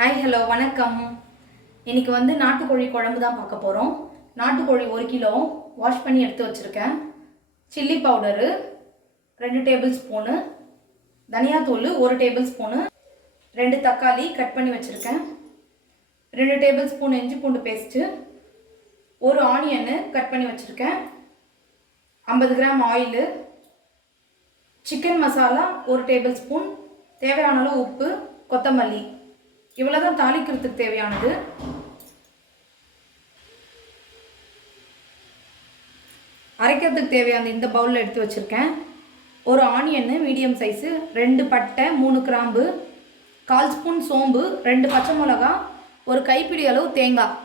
Hi hello வணக்கம். இன்றைக்கி நாட்டுக்கோழி குழம்பு தான் பார்க்க போகிறோம். நாட்டுக்கோழி 1 கிலோ வாஷ் பண்ணி எடுத்து வச்சுருக்கேன். சில்லி பவுடரு 2 டேபிள் ஸ்பூனு, தனியாத்தூள் 1 டேபிள் ஸ்பூனு, 2 தக்காளி கட் பண்ணி வச்சுருக்கேன், 2 டேபிள் ஸ்பூன் இஞ்சி பூண்டு பேஸ்ட்டு, 1 ஆனியனு கட் பண்ணி வச்சுருக்கேன், 50 gram oil, chicken masala 1 table spoon, தேவையான அளவு உப்பு, கொத்தமல்லி. இவ்வளோ தான் தாளிக்கிறதுக்கு தேவையானது. அரைக்கிறதுக்கு தேவையான இந்த பவுலில் எடுத்து வச்சுருக்கேன். 1 ஆனியனு மீடியம் சைஸு, 2 பட்டை, 3 கிராம்பு, 1/4 ஸ்பூன் சோம்பு, 2 பச்சை மிளகா, 1 கைப்பிடி அளவு தேங்காய்.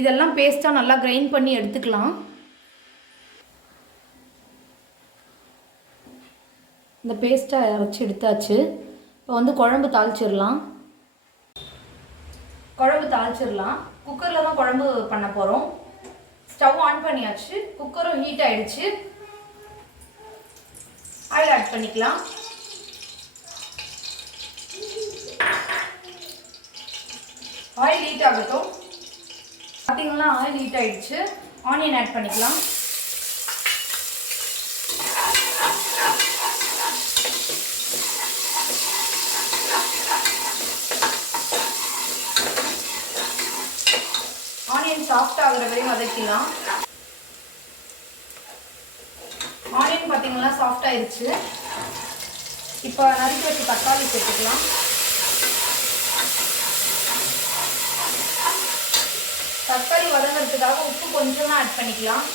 இதெல்லாம் பேஸ்ட்டாக நல்லா கிரைண்ட் பண்ணி எடுத்துக்கலாம். இந்த பேஸ்ட்டை அரைச்சி எடுத்தாச்சு. இப்போ குழம்பு தாளிச்சிடலாம். குக்கரில் தான் குழம்பு பண்ண போகிறோம். ஸ்டவ் ஆன் பண்ணியாச்சு. குக்கரும் ஹீட் ஆகிடுச்சு. ஆயில் ஆட் பண்ணிக்கலாம். ஆயில் ஹீட் ஆகட்டும். பார்த்தீங்கன்னா ஆயில் ஹீட் ஆகிடுச்சு. ஆனியன் ஆட் பண்ணிக்கலாம். ஆனியன் சாஃப்ட் ஆகிற வரையும் வதக்கலாம். ஆனியன் பார்த்தீங்கன்னா சாஃப்ட் ஆயிடுச்சு. இப்போ நறுக்கி வச்சு தக்காளி சேர்த்துக்கலாம். தக்காளி வதங்கிறதுக்காக உப்பு கொஞ்சமாக ஆட் பண்ணிக்கலாம்.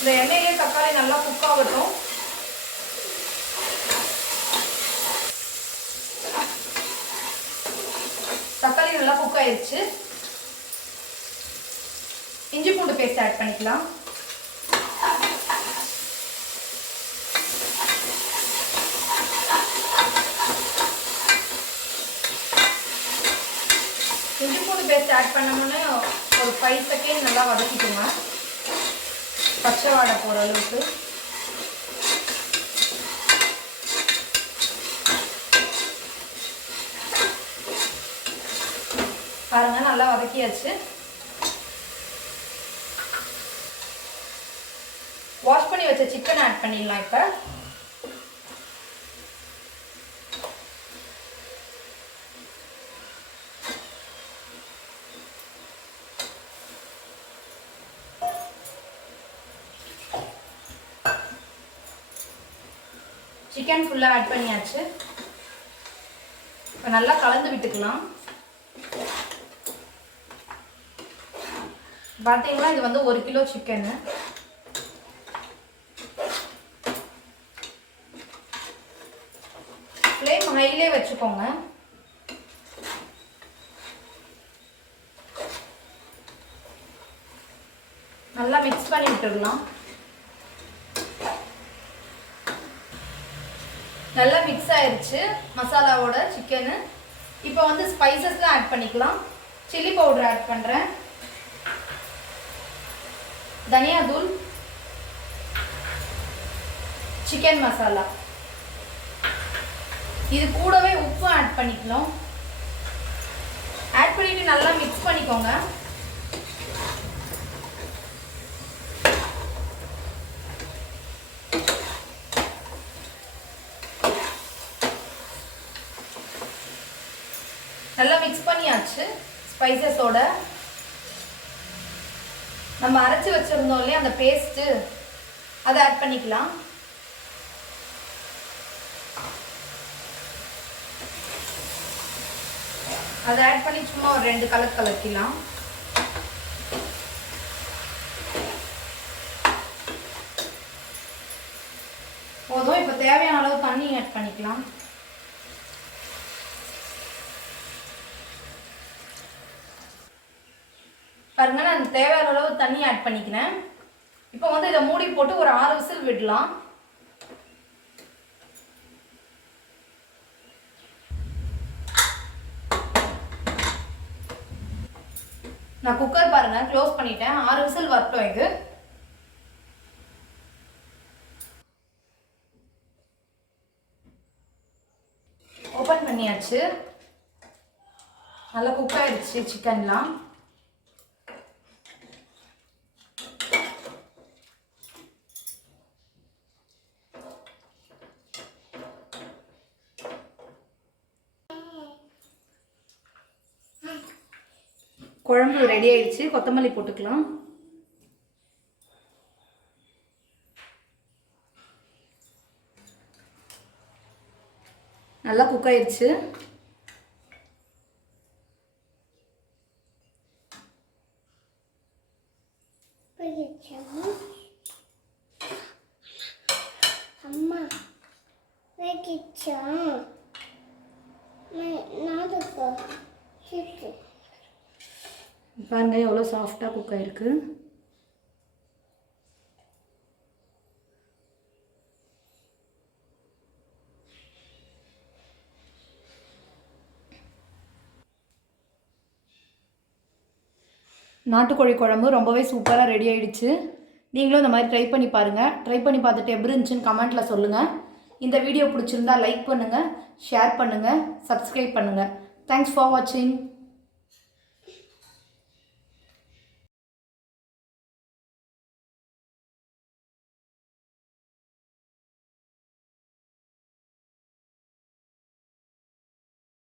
இந்த எண்ணெயிலே தக்காளி நல்லா குக் ஆகட்டும். தக்காளி நல்லா குக் ஆயிடுச்சு. இஞ்சி பூண்டு பேஸ்ட் ஆட் பண்ணிக்கலாம். இஞ்சி பூண்டு பேஸ்ட் ஆட் பண்ணோம்னே ஒரு 5 செகண்ட் நல்லா வதக்கிக்கோங்க, பச்சை வாடை போகிற அளவுக்கு. பாருங்க, நல்லா வதக்கியாச்சு. வாஷ் பண்ணி வச்ச சிக்கன் ஆட் பண்ணிடலாம். இப்போ சிக்கன் ஃபுல்லாக ஆட் பண்ணியாச்சு. இப்போ நல்லா கலந்து விட்டுக்கலாம். பார்த்தீங்கன்னா இது 1 கிலோ சிக்கனு. ஃப்ளேம் ஹைலே வச்சுக்கோங்க. நல்லா மிக்ஸ் பண்ணி விட்டுடலாம். நல்லா மிக்ஸ் ஆயிடுச்சு மசாலாவோட சிக்கனு. இப்போ ஸ்பைசஸ்லாம் ஆட் பண்ணிக்கலாம். சில்லி பவுடர் ஆட் பண்ணுறேன், தனியாத்தூள், சிக்கன் மசாலா. இது கூடவே உப்பு ஆட் பண்ணிக்கலாம். ஆட் பண்ணிட்டு நல்லா மிக்ஸ் பண்ணிக்கோங்க. நல்லா மிக்ஸ் பண்ணியாச்சு. ஸ்பைசஸோட நம்ம அரைச்சி வச்சிருந்தோம் இல்லையா அந்த பேஸ்ட்டு, அதை ஆட் பண்ணிக்கலாம். அதை ஆட் பண்ணி சும்மா ஒரு 2 கலக்கலாம். போதும். இப்போ தேவையான அளவு தண்ணி ஆட் பண்ணிக்கலாம். பாருங்க, நான் தேவையான அளவு தண்ணி ஆட் பண்ணிக்கிறேன். இப்போ இதை மூடி போட்டு ஒரு 6 விசில் விடலாம். நான் குக்கர் பாருங்க க்ளோஸ் பண்ணிட்டேன். 6 விசில் வரட்டும். இது ஓப்பன் பண்ணியாச்சு. நல்லா குக் ஆயிடுச்சு சிக்கன்லாம். குழம்பு ரெடி ஆயிடுச்சு. கொத்தமல்லி போட்டுக்கலாம். நல்லா குக் ஆயிடுச்சு. அம்மா பாருங்க எவ்வளோ சாஃப்டாக குக் ஆயிருக்கு. நாட்டுக்கோழி குழம்பு ரொம்பவே சூப்பராக ரெடி ஆகிடுச்சு. நீங்களும் இந்த மாதிரி ட்ரை பண்ணி பாருங்கள். ட்ரை பண்ணி பார்த்துட்டு எப்படி இருந்துச்சுன்னு கமெண்ட்டில் சொல்லுங்கள். இந்த வீடியோ பிடிச்சிருந்தா லைக் பண்ணுங்கள், ஷேர் பண்ணுங்கள், சப்ஸ்கிரைப் பண்ணுங்கள். தேங்க்ஸ் ஃபார் வாட்சிங்.